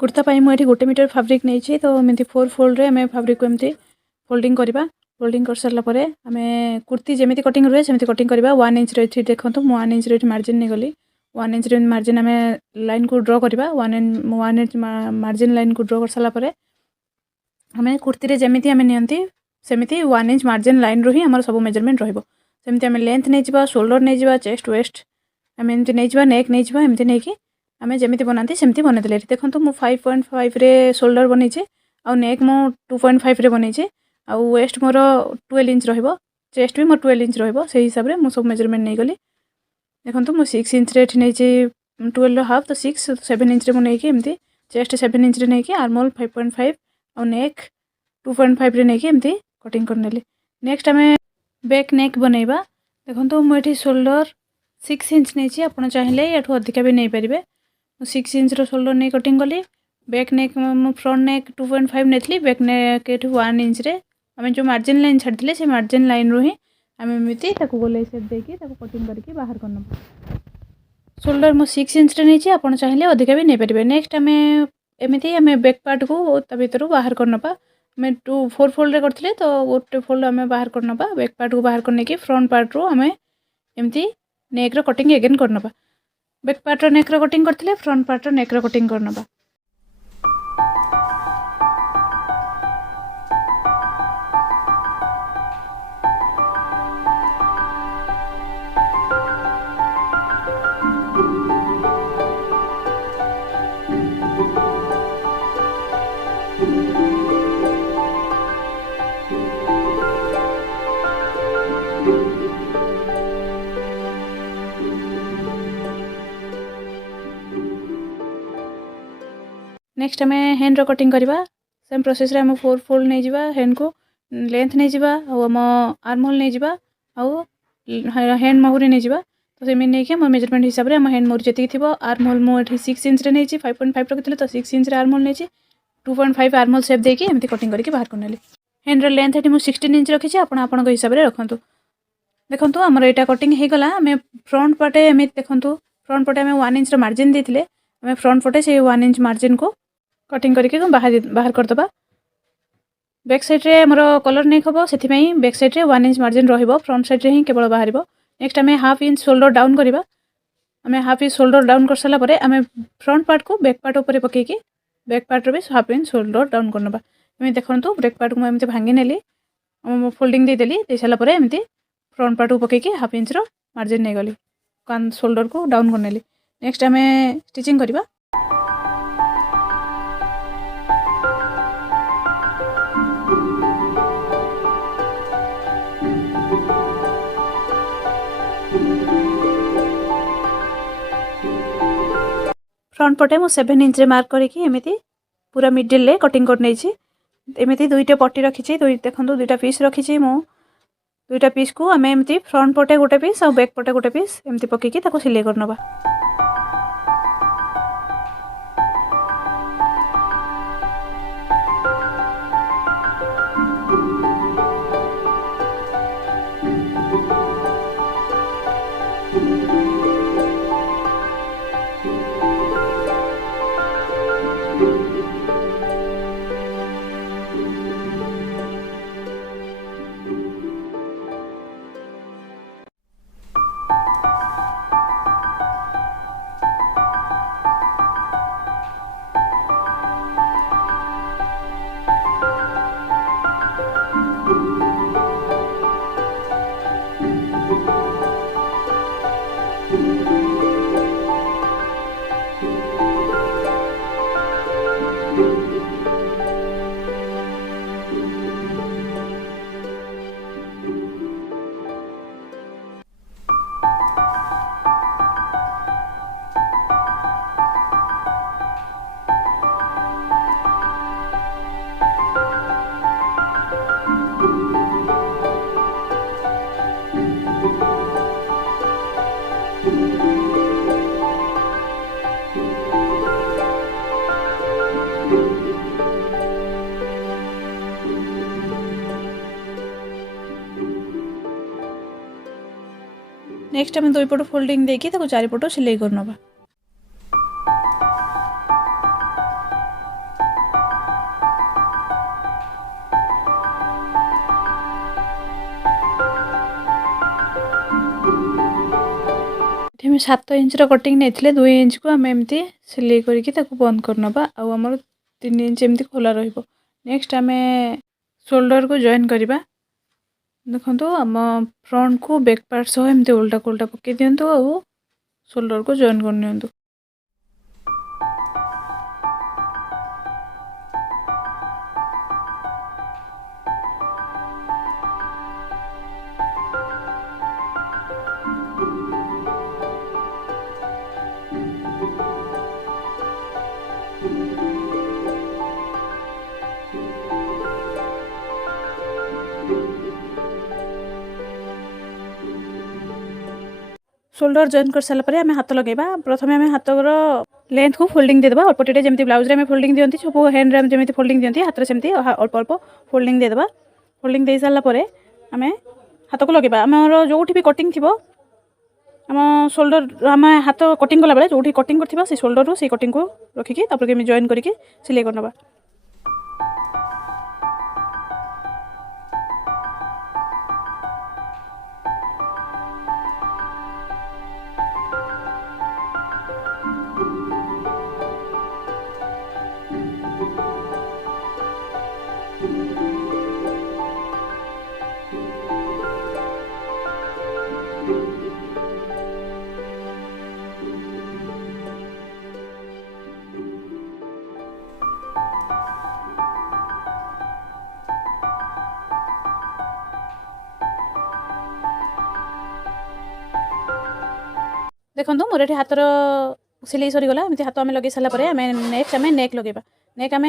कुर्ता पाई मुझे 1 metre fabric नहीं तो एमती 4 फोल्ड रे आम फैब्रिक को एमती फोल्डिंग करवा। फोल्डिंग कर सारा पर आम कुर्ती जमी कटिंग रुए सेमती कटिंग करवा। 1 इंच रही देखो 1 इंच रही मार्जिन नहीं गली 1 इंच मार्जिन आम लाइन को ड्र करवा। 1 इंच मार्जिन लाइन को ड्र कर सारा पर आम कुर्ती जमी आम नियंती सेमती 1 इंच मार्जिन लाइन रू ही आम सब मेजरमेंट रही आम लेंथ नहीं जा शोल्डर नहीं जा चेस्ट वेस्ट आम एमती नहीं जा नेक नहीं जा एमती नहीं कि आम जमी बनाती सेमती बनईदे। देखो मुझे 5.5 रे शोल्डर बनईचे आउ नेक मो 2.5 रे बनईचे आउ वेस्ट मोर 12 इंच रहिबो चेस्ट भी मोर 12 इंच रहिबो से हिसाब रे मु सब मेजरमेंट नहीं गली। देखो मु 6 इंच रे नहीं 12 हाफ तो 6 7 इंच रे मु नहीं एमती चेस्ट 7 इंच रे नहीं आर्महोल 5.5 आउ नेक 2.5 रे नहीं एमती कटिंग करनेली। नेक्स्ट आम बैक नेक बनैबा। देखो मुझे शोल्डर 6 इंच नहीं आप चाहिए या अधिका भी नहीं पारे 6 इंच रो शोल्डर नहीं कटिंग कली। बैक नेक फ्रंट नेक 2.5 नहीं बैक नेक 1 इंच रे आम जो मार्जिन लाइन छाड़ी से मार्जिन लाइन रू ही आम एमती गोलाई सेप देकी कटिंग करके बाहर करना। शोल्डर मो 6 इंच रे नहीं आप चाहिए अधिका भी नहीं पारे। नेक्स्ट आम एमती आम बैक पार्ट को भर बाहर करना। आम 4 फोल्ड करते तो गोटे फोल्ड आम बाहर करना बैक पार्ट को बाहर करने की फ्रंट पार्ट रू आम एमती नेक रो कटिंग एगेन करना। बैक पार्ट नेक रो कटिंग करते फ्रंट पार्ट नेक रो कटिंग करना। नेक्स्ट आम हैंड रो कटिंग करवा। सेम प्रोसेस रे आम 4 फोल्ड नहीं जावा हैंड को लेंथ नहीं जावा आम आर्महोल नहीं जावा आउ हैंड महुरी नहीं जावा तो सेम नहीं कि मेजरमेंट हिसाब से आम हैंड महुरी जी थी आर्महोल मुझे 6 इंच नहीं 5.5 रखी तो 6 इंच आर्महोल नहीं 2.5 आर्महोल सेप देकी एमती कटिंग करके बाहर करनेली। हैंड लेंथ ये 16 इंच रखी आपण हिसाब से रखु। देखो आमर यहाँ कटिंग हो गला। आम फ्रंट पटे एम देखो फ्रंट पटे आम 1 इंच मार्जिन देते आम फ्रंट पटे से 1 इंच मार्जिन को कटिंग करके बाहर करदबा। बैक साइड रे हमर कलर नहीं हम से बैक साइड रे 1 इंच मार्जिन रहिबो फ्रंट साइड रे ही केवल बाहर। नेक्स्ट आम हाफ इंच शोल्डर डाउन करवा। आम हाफ इंच शोल्डर डाउन कर सारा आम फ्रंट पार्ट को बैक पार्ट ऊपर पकईकी बैक पार्ट भी हाफ इंच शोल्डर डाउन करना। एम देखो बैक पार्ट को मुझे भांगी नेली फोल्डिंग देदेली दे सारापर एमती फ्रंट पार्ट को पकईकी हाफ इंच मार्जिन नहीं गली कान शोल्डर को डाउन करनेली। नेक्स्ट आम स्टिचिंग करवा। फ्रंट पटे मु 7 इंच रे मार्क करके एमती पूरा मिडिल रे कटिंग कर नहीं एमती 2टा पट्टी रखी देखो 2टा पीस रखी मु 2टा पीस को आम एमती फ्रंट पटे गोटे पीस और बैक पटे गोटे पीस एमती पकईकी सिलाई करनबा। नेक्स्ट आम 2 पट फोल्डिंग देकी 4 पट सिलाई करनबा। आम 7 इंच कटिंग नहीं 2 इंच को आम एमती सिलाई करके बंद करनबा आमर 3 इंच एमती खोला नेक्स्ट आम शोल्डर को जॉइन करवा देखो आम फ्रंट को बैक पार्ट सह एमती उल्टा उल्टा पकई दिंतु आ शोल्डर को जॉइन कर शोल्डर जॉइन कर सारापर आम हाथ लगेगा प्रथम आम हाथर लेंथ को फोल्डिंग देदेबा अल्प टे जमी ब्लाउज में फोल्डिंग दिखती सब हैंड में जमी फोल्डिंग दिखती हाथ में सेमती अल्प अल्प फोल्डिंग देदेबा फोल्डिंग दे सारापर आम हाथ को लगेगा आमर जो भी कटिंग थी आम शोल्डर आम हाथ कटिंग कला बेले जो कटिंग कर शोल्डर रू से कटिंग को रखिकी जॉइन करके सिलाई करनबा देखो मोर ये हाथर सिलाई सरीगला एमती हाथ आम लगे सारापर आम नेक्स्ट आम नेक लगेगा नेक आम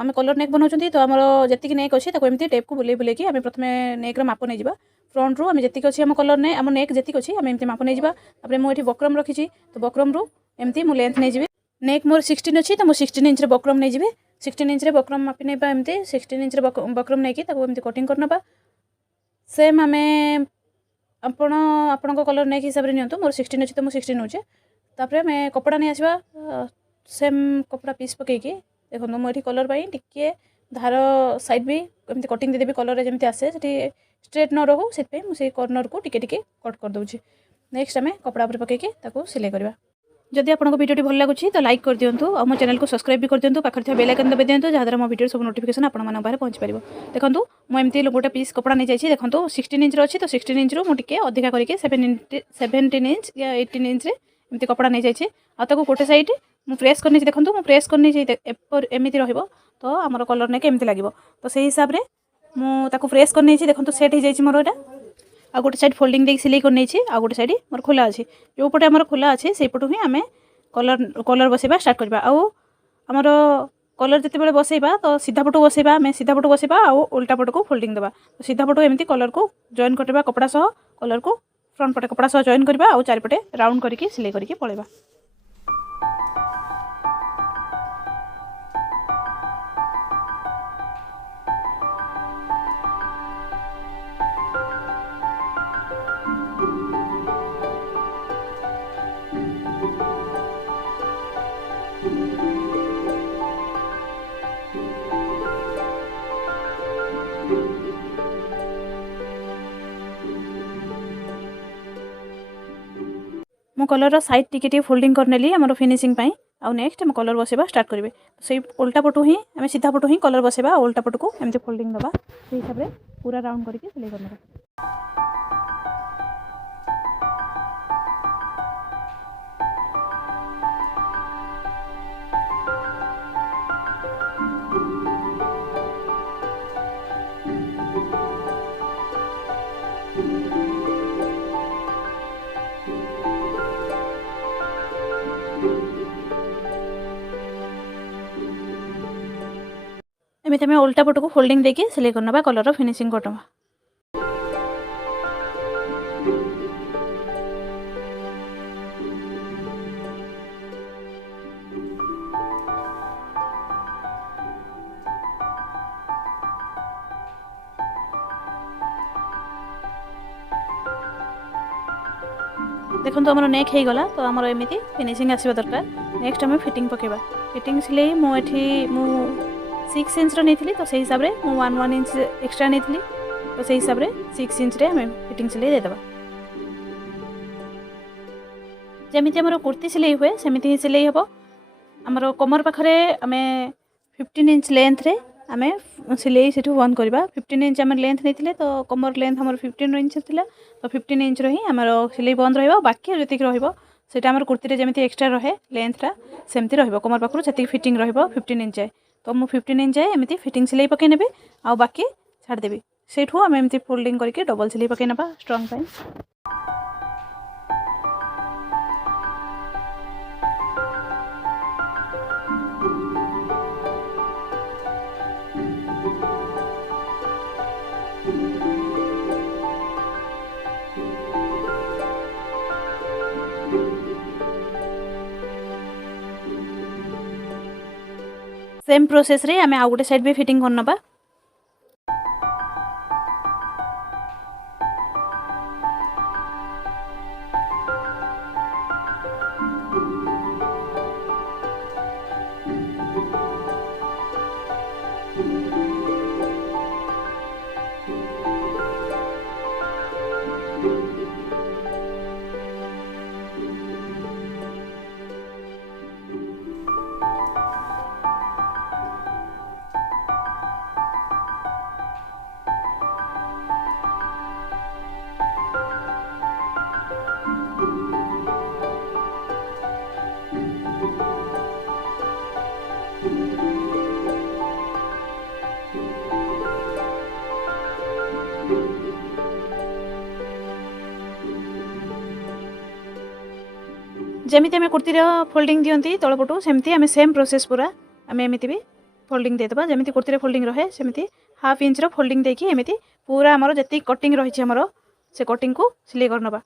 आम कलर नेक बनाऊँ तो आमर जी नेक अच्छी एमती टेप को बुले बुले आम प्रथम नेक्र माप नहीं जावा फ्रंट रू आम जी अच्छी आम कलर ने आम नेक जी अच्छी आम एमती माप नहीं जावा मुझे बक्रम रखी तो बक्रम रू एमती मु लेंथ नहीं जी नेक मोर 16 अच्छी तो मुझे 16 इंच बक्रम नहीं जी 16 इंच बक्रम मापी नहीं एमती 16 इंच बक्रम नहीं एमती कटिंग करनबा सेम आम आपण आपण कलर नेक हिसाब से नियंतु मोर 16 अच्छी तो मुझे 16 नौचे तापर मैं कपड़ा नहीं आसवा सेम कपड़ा पीस पकईकी देखो मुझे कलर टिके धार साइड भी एमती कटिंग देदेवी कलर जमी आसे स्ट्रेट न रहू से मुझे कर्नर को टिके टिके कट कर दूसरी नेक्स्ट आम कपड़ा पर पकईकी सिलाई करवा जदि आपको वीडियो भल लगुच तो लाइक कर दिंतु और मो चैनल को सब्सक्राइब भी कर दिंतु पाखे बेल आइकन दबे दिंतु जहाँद्वारा मो वीडियो सब नोटिफिकेशन आपको पाखे पहुँच पार देखो मुझे गोटे पीस कपड़ा नहीं जाइए देखो 16 इंच अच्छी तो 16 इंच रू मुझे अधिका करके 17 इंच या 18 इंच एमती कपड़ा नहीं जाइए आगे गोटे साइड मुझे प्रेस करनी देखो मुझे प्रेस करनी एमती तो आमर कलर नेक एमती लगे तो से हिसाब से मुझे प्रेस करनी देखो सेट हो जाए मोर यहाँ आ गोटे साइड फोल्डिंग दे सिलाई कर नहीं आ गोटे साइड मोर खोला अच्छी जो पटे आमर खोला अच्छे से पटू ही आम कलर बसैबा स्टार्ट करवा आमर कलर जिते बसैबा तो सीधा पटू बसैबा आम सीधा पटू बसैबा आउ उल्टा पट को फोल्डिंग देवा तो सीधा पटू एमती कलर को जॉइन करवा कपड़ा सह कलर को फ्रंट पटे कपड़ा सह जॉइन करवा आउ चारिपटे राउंड करके सिलाई करके पलैबा मो कलर साइड टिके फोल्डिंग करनेली आमर फिनिशिंग पाई आउ नेक्स्ट आम कलर बसैबा स्टार्ट करेंगे से उल्टा पटू ही आम सीधा पटू ही कलर बसैबा उल्टा पटू को एमती फोल्डिंग दबा से हिसाब से पूरा राउंड करके सिलाई करना एमती आम उल्टा पट को फोल्डिंग देके सिलाई करनबा कलर फिनिशिंग करनबा देखो तो आम नेक हो गला तो आमर एमती फिनिशिंग आसवा दरकार नेक्स्ट आम फिटिंग पकेबा फिटिंग सिलाई मु 6 इंच नहीं तो से हिसाब से मुझे 1 इंच एक्सट्रा नहीं तो से हिसाब से 6 इंच रे हमें फिटिंग सिलाई देदेबा जमी आम कुर्ती सिलाई हुए सेमती ही सिलाई हम आमर कमर पाखे आम 15 इंच लेंथ रे आम सिलाई से बंद करवा 15 इंच आम लेंथ नहीं तो कमर लेंथ आम 15 इंच थी तो 15 इंच ही आम सिलाई बंद बाकी जी रहा आम कुर्ती जमी एक्सट्रा रहे लेंथटा सेमती कमर पाखु से फिटिंग रो15 इंच जाए तो मुझे 15 इंच जाए एमती फिटिंग सिलाई पकई नेबी आ बाकी छाड़देवी से आम एमती फोल्डिंग करके डबल सिलाई पकई ना स्ट्रंग पाई। सेम प्रोसेस रे आम आउ गोटे साइड भी फिटिंग कर नबा। जमी आम कुर्ती फोल्डिंग दिखती तलपटू सेमती आम सेम प्रोसेस पूरा आम एमती भी फोल्डिंग देदेबा जमी कुर्ती फोल्डिंग रहे सेमती हाफ इंच फोल्डिंग देकी एमती पूरा आमर जी कटिंग रही से कटिंग को सिलाई कर नबा।